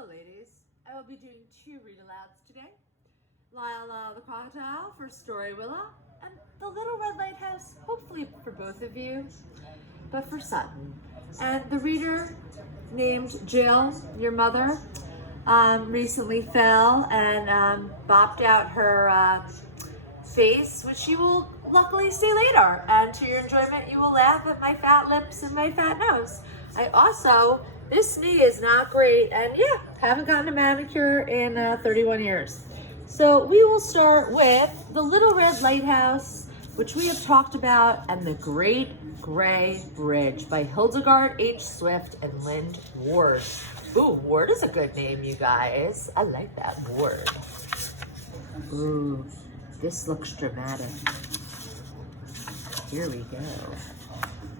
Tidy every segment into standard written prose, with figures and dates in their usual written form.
Hello ladies, I will be doing 2 read-alouds today. Lyle the Crocodile for Storywilla, and The Little Red Lighthouse, hopefully for both of you, but for Sutton. And the reader named Jill, your mother, recently fell and bopped out her face, which you will luckily see later. And to your enjoyment, you will laugh at my fat lips and my fat nose. This knee is not great, and yeah, haven't gotten a manicure in 31 years. So we will start with The Little Red Lighthouse, which we have talked about, and The Great Gray Bridge by Hildegard H. Swift and Lind Ward. Ooh, Ward is a good name, you guys. I like that, Ward. Ooh, this looks dramatic. Here we go.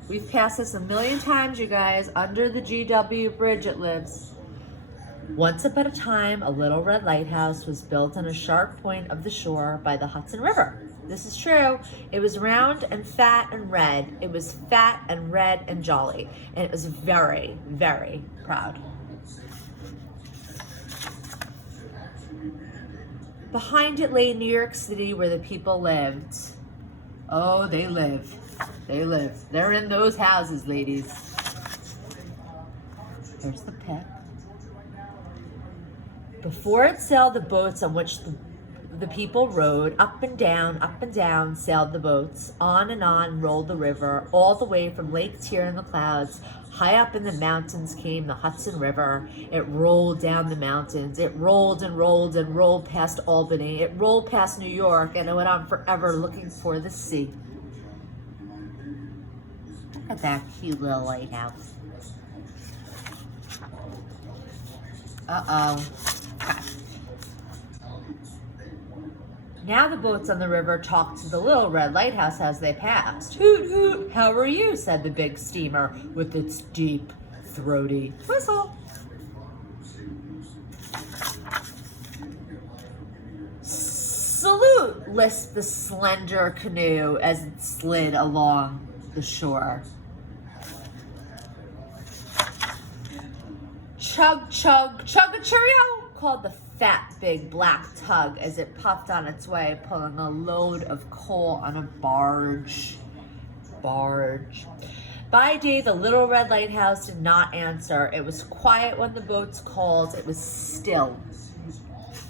We've passed this a million times, you guys. Under the GW Bridge it lives. Once upon a time, a little red lighthouse was built on a sharp point of the shore by the Hudson River. This is true. It was round and fat and red. It was fat and red and jolly. And it was very, very proud. Behind it lay New York City, where the people lived. Oh, they live. They live. They're in those houses, ladies. There's the pit. Before it sailed the boats on which the people rode. Up and down sailed the boats. On and on rolled the river, all the way from Lake Tyr in the clouds. High up in the mountains came the Hudson River. It rolled down the mountains. It rolled and rolled and rolled past Albany. It rolled past New York, and it went on forever looking for the sea. Look at that cute little lighthouse. Uh-oh. Okay. Now the boats on the river talked to the Little Red Lighthouse as they passed. Hoot, hoot, how are you? Said the big steamer with its deep, throaty whistle. Salute, lisped the slender canoe as it slid along the shore. Chug, chug, chug a cheerio, called the fat, big black tug as it puffed on its way, pulling a load of coal on a barge. By day, the Little Red Lighthouse did not answer. It was quiet when the boats called. It was still.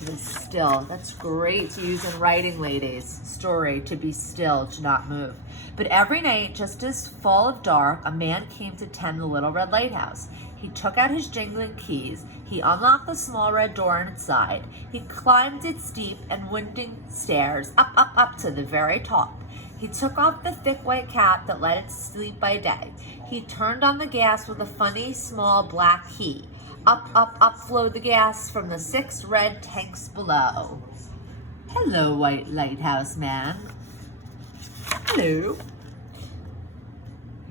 It was still. That's great to use in writing, ladies. Story, to be still, to not move. But every night, just as full of dark, a man came to tend the Little Red Lighthouse. He took out his jingling keys. He unlocked the small red door inside. He climbed its steep and winding stairs, up to the very top. He took off the thick white cap that let it sleep by day. He turned on the gas with a funny, small black key. Up flowed the gas from the 6 red tanks below. Hello, white lighthouse man. Hello.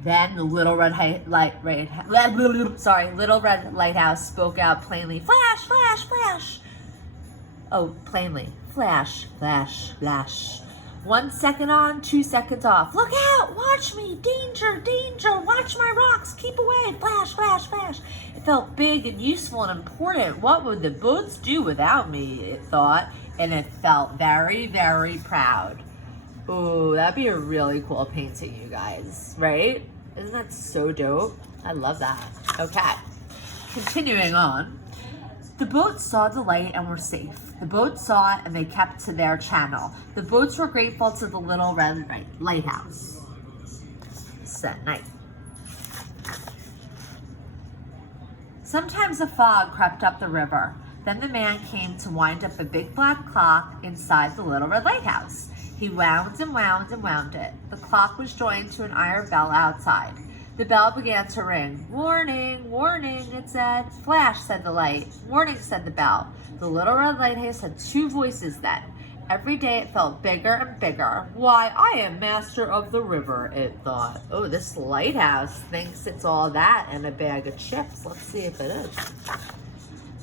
Then the Little Red Lighthouse spoke out plainly. Flash, flash, flash. Oh, plainly. Flash, flash, flash. 1 second on, 2 seconds off. Look out! Watch me! Danger! Danger! Watch my rocks! Keep away! Flash! Flash! Flash! It felt big and useful and important. What would the boats do without me? It thought, and it felt very, very proud. Ooh, that'd be a really cool painting, you guys, right? Isn't that so dope? I love that. Okay, continuing on. The boats saw the light and were safe. The boats saw it and they kept to their channel. The boats were grateful to the Little Red Lighthouse. Set night. Sometimes a fog crept up the river. Then the man came to wind up a big black clock inside the Little Red Lighthouse. He wound and wound and wound it. The clock was joined to an iron bell outside. The bell began to ring. Warning, warning, it said. Flash, said the light. Warning, said the bell. The Little Red Lighthouse had 2 voices then. Every day it felt bigger and bigger. Why, I am master of the river, it thought. Oh, this lighthouse thinks it's all that and a bag of chips. Let's see if it is.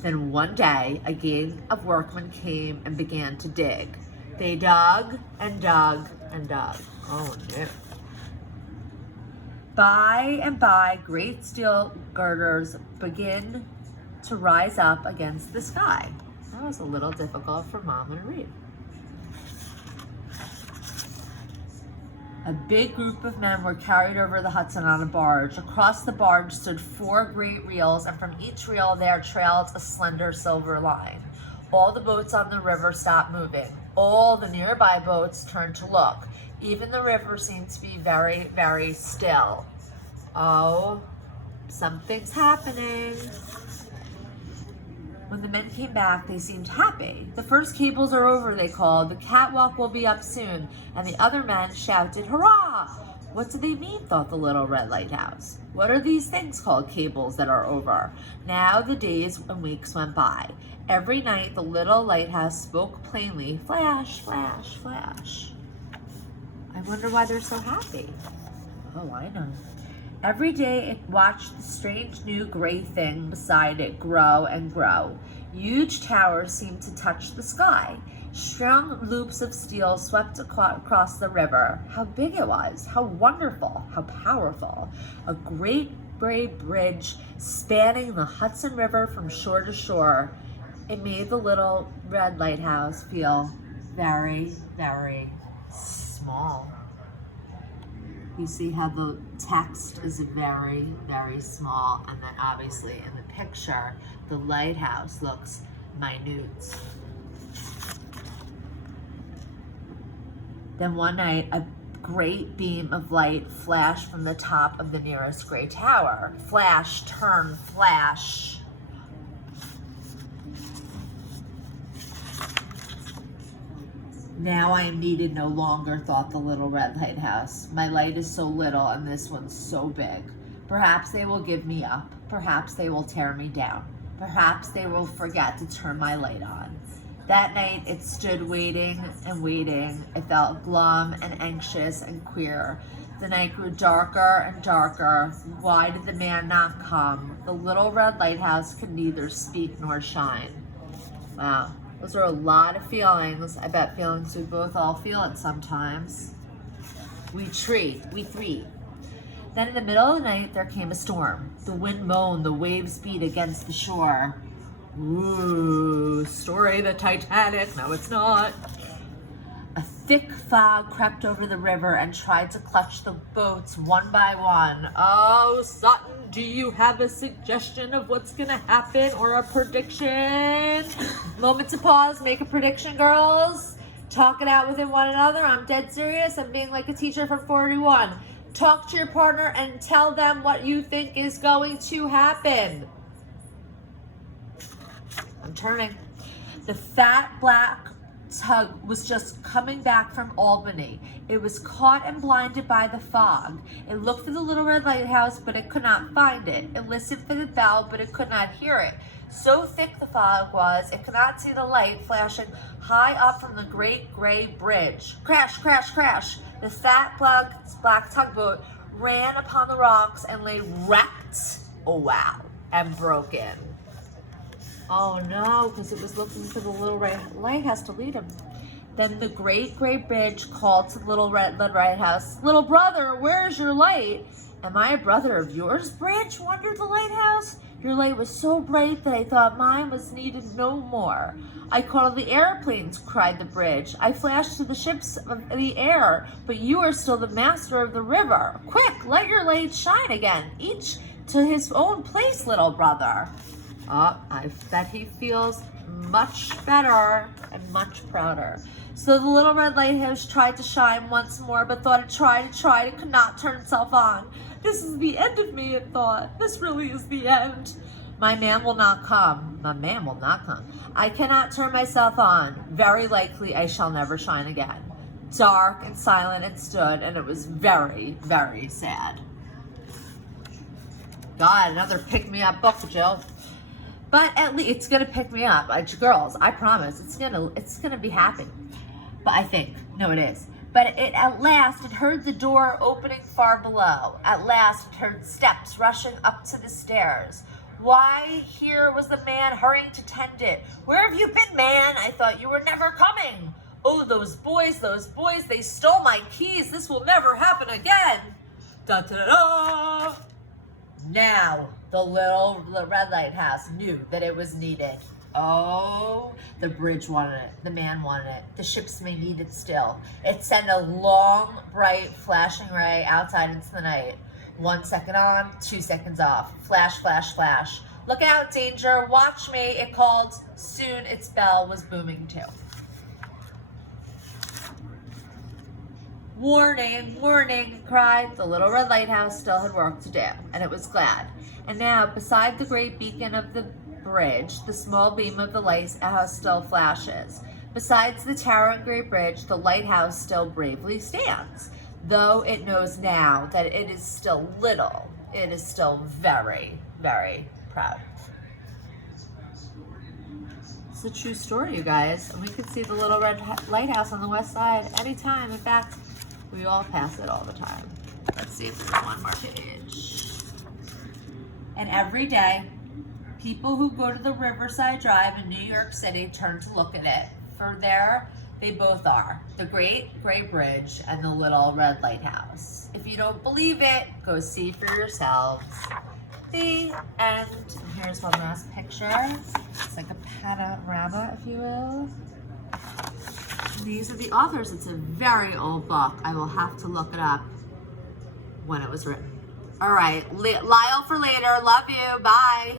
Then one day, a gang of workmen came and began to dig. They dug and dug and dug. Oh, no. By and by, great steel girders begin to rise up against the sky. That was a little difficult for Mama to read. A big group of men were carried over the Hudson on a barge. Across the barge stood 4 great reels, and from each reel there trailed a slender silver line. All the boats on the river stopped moving. All the nearby boats turned to look. Even the river seemed to be very, very still. Oh, something's happening. When the men came back, they seemed happy. The first cables are over, they called. The catwalk will be up soon. And the other men shouted, hurrah! What do they mean, thought the Little Red Lighthouse. What are these things called cables that are over? Now the days and weeks went by. Every night the little lighthouse spoke plainly, flash, flash, flash. I wonder why they're so happy. Oh, I know. Every day it watched the strange new gray thing beside it grow and grow. Huge towers seemed to touch the sky. Strong loops of steel swept across the river. How big it was, how wonderful, how powerful. A great gray bridge spanning the Hudson River from shore to shore. It made the Little Red Lighthouse feel very, very small. You see how the text is very, very small, and then obviously in the picture, the lighthouse looks minute. Then one night, a great beam of light flashed from the top of the nearest gray tower. Flash, turn, flash. Now I am needed no longer, thought the Little Red Lighthouse. My light is so little and this one's so big. Perhaps they will give me up. Perhaps they will tear me down. Perhaps they will forget to turn my light on. That night it stood waiting and waiting. It felt glum and anxious and queer. The night grew darker and darker. Why did the man not come? The Little Red Lighthouse could neither speak nor shine. Wow. Those are a lot of feelings. I bet feelings we both all feel it sometimes. We three. Then in the middle of the night, there came a storm. The wind moaned, the waves beat against the shore. Ooh, story of the Titanic. No, it's not. A thick fog crept over the river and tried to clutch the boats one by one. Oh, Sutton, do you have a suggestion of what's gonna happen or a prediction? Moment to pause, make a prediction, girls. Talk it out within one another. I'm dead serious. I'm being like a teacher from 41. Talk to your partner and tell them what you think is going to happen. I'm turning. The fat black tug was just coming back from Albany. It was caught and blinded by the fog. It looked for the Little Red Lighthouse, but it could not find it. It listened for the bell, but it could not hear it. So thick the fog was, it could not see the light flashing high up from the great gray bridge. Crash, crash, crash. The fat black tugboat ran upon the rocks and lay wrecked. Oh, wow. And broken. Oh no, because it was looking for the Little Red Lighthouse to lead him. Then the great gray bridge called to the Little Red Lighthouse, "Little brother, where's your light?" "Am I a brother of yours, bridge?" wondered the lighthouse. "Your light was so bright that I thought mine was needed no more. I caught all the airplanes," cried the bridge. "I flashed to the ships of the air, but you are still the master of the river. Quick, let your light shine again, each to his own place, little brother." I bet he feels much better and much prouder. So the Little Red Lighthouse tried to shine once more, but thought it tried, it could not turn itself on. "This is the end of me," it thought. "This really is the end. My man will not come. I cannot turn myself on. Very likely I shall never shine again." Dark and silent it stood, and it was very, very sad. God, another pick-me-up book, Jill. But at least it's gonna pick me up, girls. I promise, it's gonna be happy. But I think, no, it is. But at last it heard the door opening far below. At last it heard steps rushing up to the stairs. Why, here was the man hurrying to tend it. "Where have you been, man? I thought you were never coming. Oh, those boys, they stole my keys. This will never happen again." Da da da. Now. The Little Red Lighthouse knew that it was needed. Oh, the bridge wanted it. The man wanted it. The ships may need it still. It sent a long, bright, flashing ray outside into the night. 1 second on, 2 seconds off. Flash, flash, flash. Look out, danger. Watch me. It called. Soon its bell was booming too. Warning, warning, it cried. The Little Red Lighthouse still had work to do, and it was glad. And now, beside the great beacon of the bridge, the small beam of the lighthouse still flashes. Besides the towering great bridge, the lighthouse still bravely stands. Though it knows now that it is still little, it is still very, very proud. It's a true story, you guys. And we could see the Little Red Lighthouse on the west side anytime. In fact, we all pass it all the time. Let's see if there's one more page. And every day, people who go to the Riverside Drive in New York City turn to look at it. For there, they both are. The Great Gray Bridge and the Little Red Lighthouse. If you don't believe it, go see for yourselves. The end. And here's one last picture. It's like a panorama, if you will. These are the authors. It's a very old book. I will have to look it up when it was written. All right, Lyle for later. Love you. Bye.